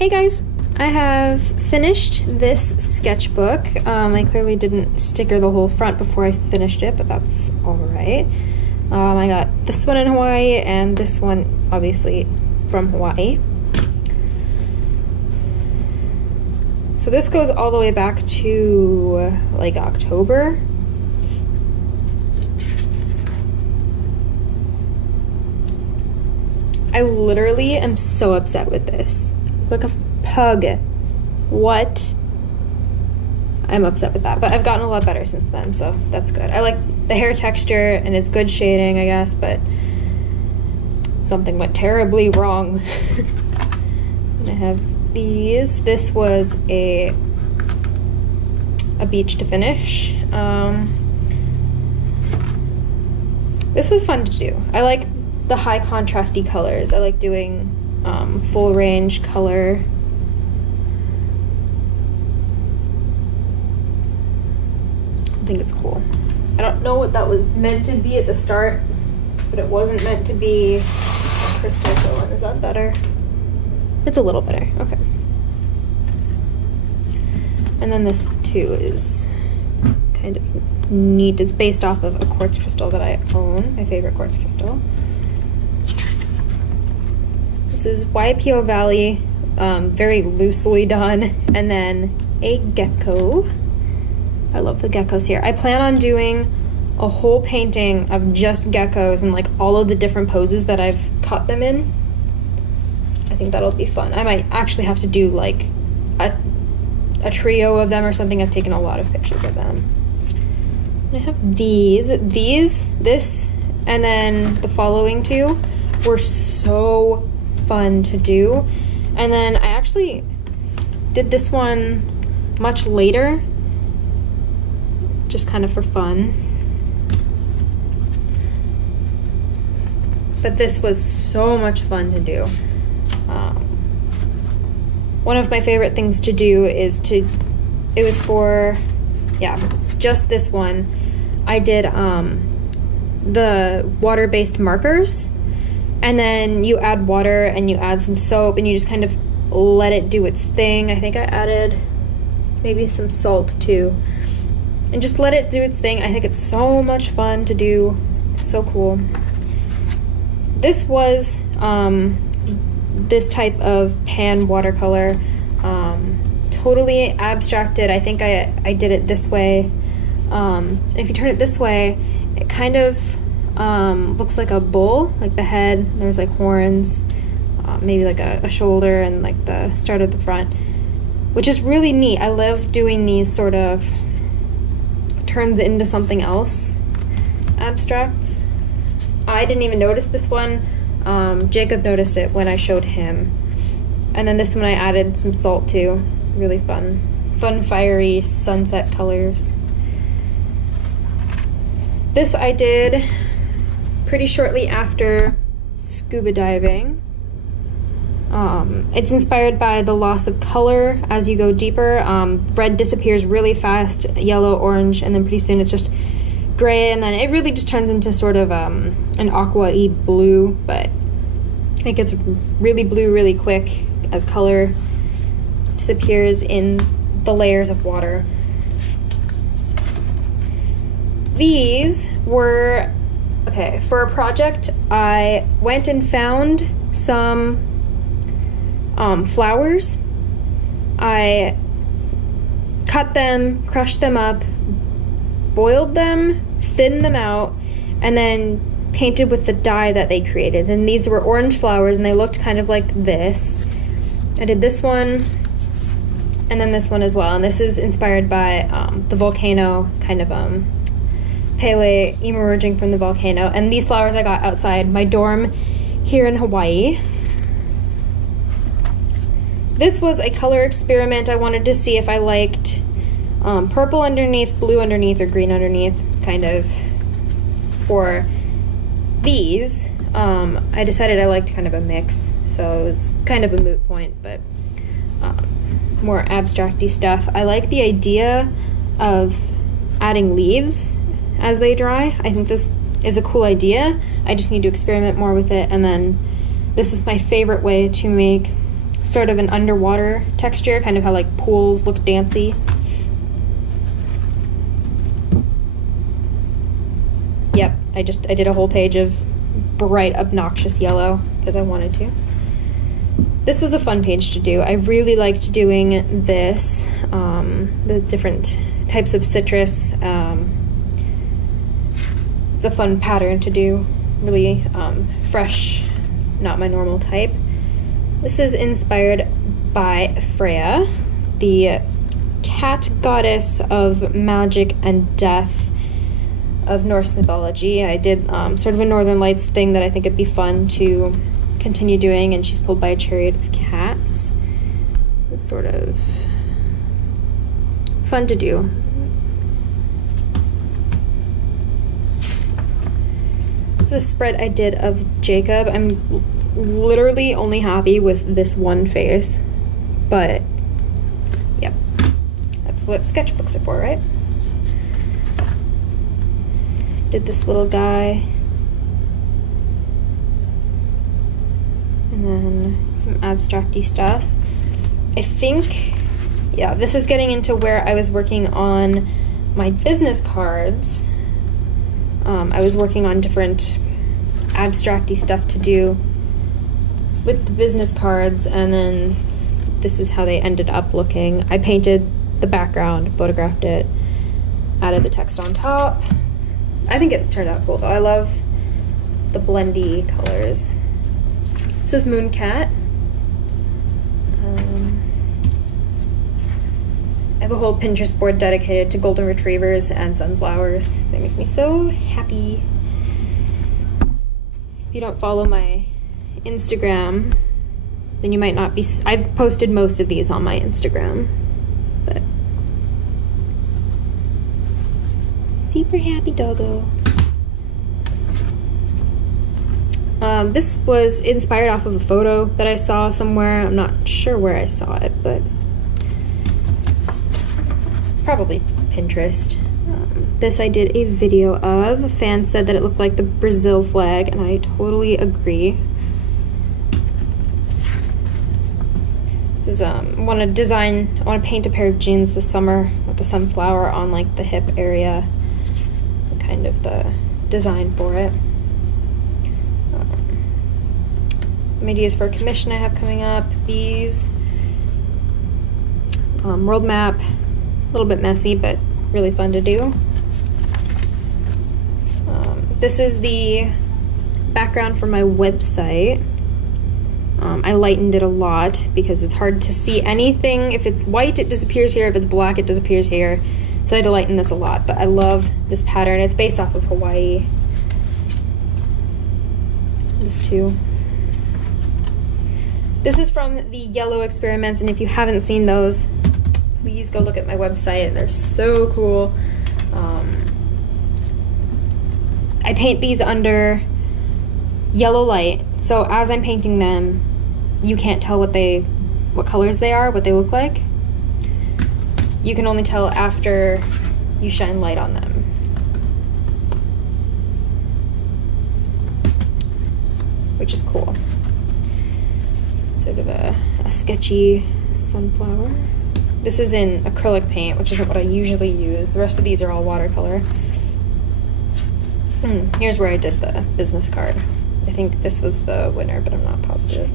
Hey guys, I have finished this sketchbook. I clearly didn't sticker the whole front before I finished it, but that's alright. I got this one in Hawaii and this one obviously from Hawaii. So this goes all the way back to like October. I literally am so upset with this. Like a pug. What? I'm upset with that, but I've gotten a lot better since then, so that's good. I like the hair texture and it's good shading, I guess, but something went terribly wrong. And I have these. This was a beach to finish. This was fun to do. I like the high contrasty colors. I like doing full range color. I think it's cool. I don't know what that was meant to be at the start, but it wasn't meant to be a crystal tone. Is that better? It's a little better. Okay. And then this too is kind of neat. It's based off of a quartz crystal that I own, my favorite quartz crystal. This is YPO Valley, very loosely done, and then a gecko. I love the geckos here. I plan on doing a whole painting of just geckos and like all of the different poses that I've caught them in. I think that'll be fun. I might actually have to do like a trio of them or something. I've taken a lot of pictures of them. And I have these, this, and then the following two were so fun to do. And then I actually did this one much later, just kind of for fun. But this was so much fun to do. One of my favorite things to do is it was for, yeah, just this one. I did the water-based markers, and then you add water and you add some soap and you just kind of let it do its thing. I think I added maybe some salt too. And just let it do its thing. I think it's so much fun to do. It's so cool. This was this type of pan watercolor. Totally abstracted. I think I did it this way. If you turn it this way, it kind of looks like a bull, like the head. There's like horns, maybe like a shoulder and like the start of the front, which is really neat. I love doing these sort of turns into something else abstracts. I didn't even notice this one. Jacob noticed it when I showed him. And then this one I added some salt too. Really fun. Fun, fiery sunset colors. This I did pretty shortly after scuba diving. It's inspired by the loss of color as you go deeper. Red disappears really fast, yellow, orange, and then pretty soon it's just gray, and then it really just turns into sort of an aqua-y blue, but it gets really blue really quick as color disappears in the layers of water. These were, okay, for a project I went and found some flowers. I cut them, crushed them up, boiled them, thinned them out, and then painted with the dye that they created. And these were orange flowers and they looked kind of like this. I did this one and then this one as well. And this is inspired by the volcano, kind of Pele emerging from the volcano. And these flowers I got outside my dorm here in Hawaii. This was a color experiment. I wanted to see if I liked purple underneath, blue underneath, or green underneath, kind of. For these, I decided I liked kind of a mix, so it was kind of a moot point, but more abstract-y stuff. I like the idea of adding leaves as they dry. I think this is a cool idea. I just need to experiment more with it, and then this is my favorite way to make sort of an underwater texture, kind of how like pools look dancy. Yep, I did a whole page of bright, obnoxious yellow because I wanted to. This was a fun page to do. I really liked doing this, the different types of citrus. It's a fun pattern to do, really fresh, not my normal type. This is inspired by Freya, the cat goddess of magic and death of Norse mythology. I did sort of a Northern Lights thing that I think it'd be fun to continue doing, and she's pulled by a chariot of cats. It's sort of fun to do. This is a spread I did of Jacob. I'm literally only happy with this one face, but yep, that's what sketchbooks are for, right? Did this little guy, and then some abstract-y stuff. I think, yeah, this is getting into where I was working on my business cards. I was working on different abstract-y stuff to do with the business cards, and then this is how they ended up looking. I painted the background, photographed it, added the text on top. I think it turned out cool though. I love the blendy colors. This is Mooncat. I have a whole Pinterest board dedicated to golden retrievers and sunflowers. They make me so happy. If you don't follow my Instagram, then you might not be. I've posted most of these on my Instagram, but super happy doggo. This was inspired off of a photo that I saw somewhere. I'm not sure where I saw it, but probably Pinterest. This I did a video of. A fan said that it looked like the Brazil flag, and I totally agree. This is I want to paint a pair of jeans this summer with the sunflower on like the hip area, kind of the design for it. Ideas for a commission I have coming up. These world map, a little bit messy but really fun to do. This is the background for my website. I lightened it a lot because it's hard to see anything. If it's white, it disappears here. If it's black, it disappears here. So I had to lighten this a lot, but I love this pattern. It's based off of Hawaii. This too. This is from the yellow experiments, and if you haven't seen those, please go look at my website. They're so cool. I paint these under yellow light, so as I'm painting them, you can't tell what colors they are, what they look like. You can only tell after you shine light on them. Which is cool. Sort of a sketchy sunflower. This is in acrylic paint, which isn't what I usually use. The rest of these are all watercolor. Here's where I did the business card. I think this was the winner, but I'm not positive.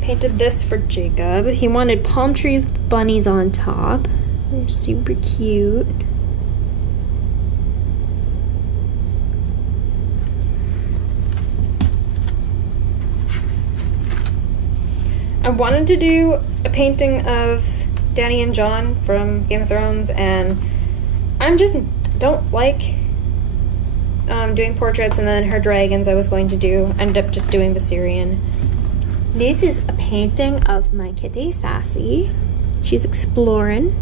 Painted this for Jacob. He wanted palm trees, bunnies on top. They're super cute. I wanted to do a painting of Dany and Jon from Game of Thrones, and I'm just don't like doing portraits, and then her dragons I was going to do. Ended up just doing Viserion. This is a painting of my kitty, Sassy. She's exploring.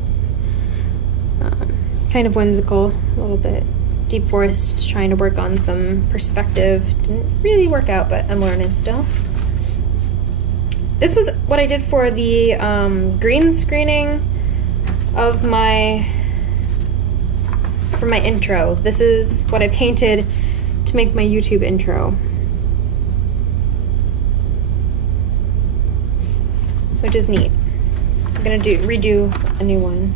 Kind of whimsical, a little bit. Deep forest, trying to work on some perspective. Didn't really work out, but I'm learning still. This was what I did for the green screening of for my intro. This is what I painted to make my YouTube intro, which is neat. I'm gonna redo a new one.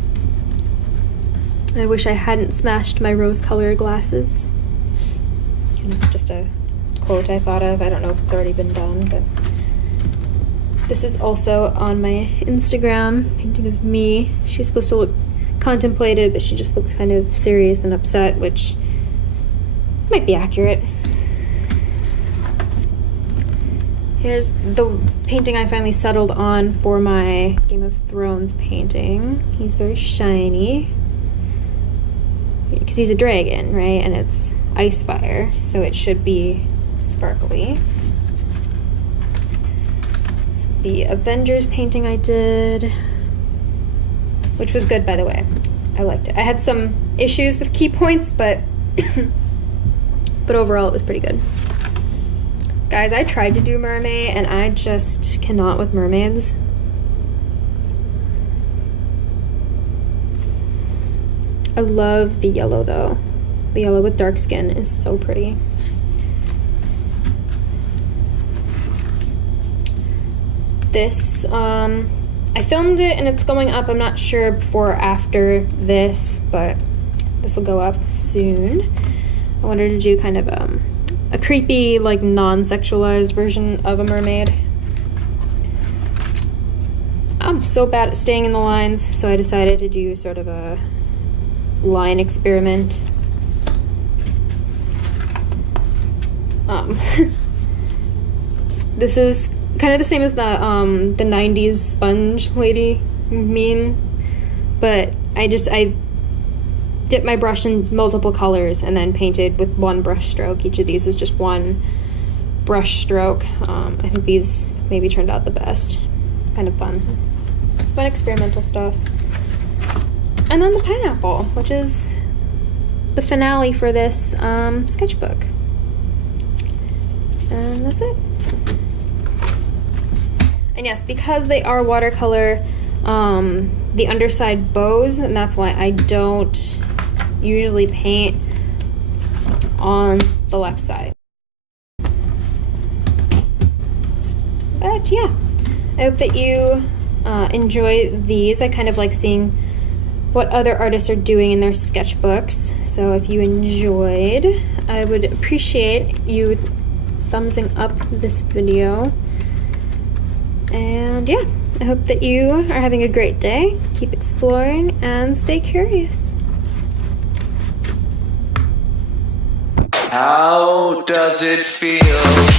I wish I hadn't smashed my rose-colored glasses. Kind of just a quote I thought of. I don't know if it's already been done, but this is also on my Instagram, painting of me. She's supposed to look contemplated, but she just looks kind of serious and upset, which might be accurate. Here's the painting I finally settled on for my Game of Thrones painting. He's very shiny, because he's a dragon, right? And it's ice fire, so it should be sparkly. This is the Avengers painting I did, which was good, by the way. I liked it. I had some issues with key points, but but overall it was pretty good. Guys, I tried to do mermaid and I just cannot with mermaids. I love the yellow though. The yellow with dark skin is so pretty. This, I filmed it and it's going up. I'm not sure before or after this, but this will go up soon. I wanted to do kind of a creepy, like non-sexualized version of a mermaid. I'm so bad at staying in the lines, so I decided to do sort of a line experiment. This is kind of the same as the 90s sponge lady meme, but I dipped my brush in multiple colors and then painted with one brush stroke. Each of these is just one brush stroke. I think these maybe turned out the best. Kind of fun experimental stuff. And then the pineapple, which is the finale for this sketchbook. And that's it. And yes, because they are watercolor, the underside bows, and that's why I don't usually paint on the left side. But yeah, I hope that you enjoy these. I kind of like seeing what other artists are doing in their sketchbooks. So if you enjoyed, I would appreciate you thumbsing up this video. And yeah, I hope that you are having a great day. Keep exploring and stay curious. How does it feel?